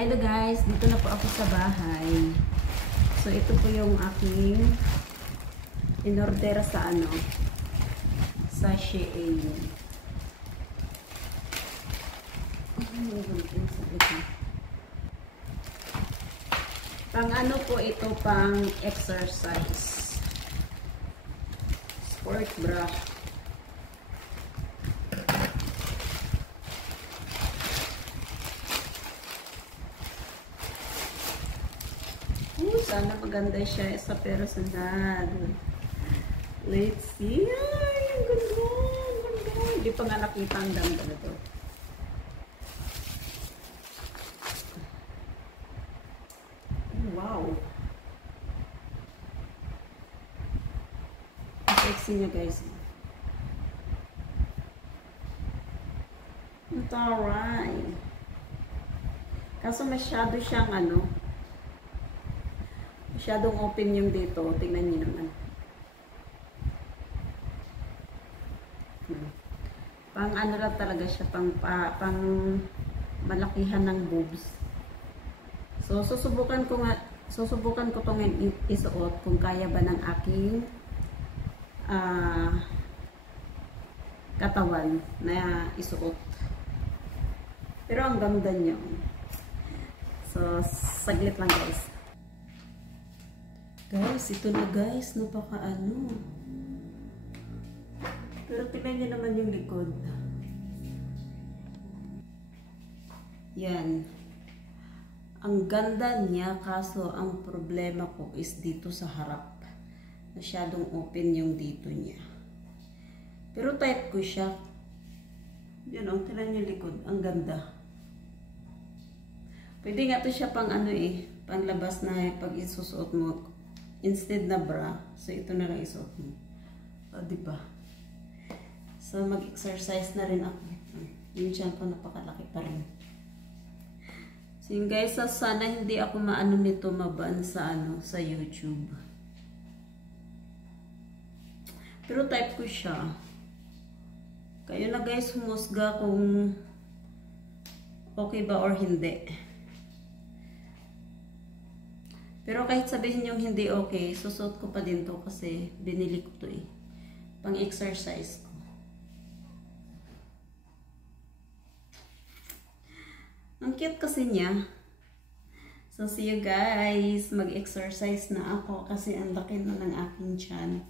Hello guys, dito na po ako sa bahay. So ito po yung aking in-order sa sa Shein. Pang po ito, pang exercise. Sport bra. Sana maganda siya sa personal. Let's see. Ay, ang ganda. Ang ganda. Hindi pa nga nakita ang ganda na to. Wow. Ang sexy niya guys. Ito alright. Kaso masyado siyang masyadong open yung dito. Tingnan niyo naman. Pang lang talaga siya. Pang malakihan ng boobs. So, susubukan ko itong isuot kung kaya ba ng aking katawan na isuot. Pero ang ganda niyo. So, saglit lang guys. Guys, ito na guys, napaka-ano. Pero tingnan niyo naman yung likod. Yan. Ang ganda niya, kaso ang problema ko is dito sa harap. Masyadong open yung dito niya. Pero type ko siya. Yan o, tingnan niyo yung likod. Ang ganda. Pwede nga to siya pang panglabas na pag isusuot mo. Instead na bra, so ito na lang isuot mo. O, diba? So, mag-exercise na rin ako. Yung tiyan ko napakalaki pa rin. So, yun guys, sana hindi ako maano nito maban sa sa YouTube. Pero type ko siya. Kayo na guys, humusga kung okay ba or hindi. Pero kahit sabihin yung hindi okay, susuot ko pa din to kasi binili ko to pang exercise ko. Ang cute kasi niya. So see you guys, mag-exercise na ako kasi ang laki na ng aking tiyan.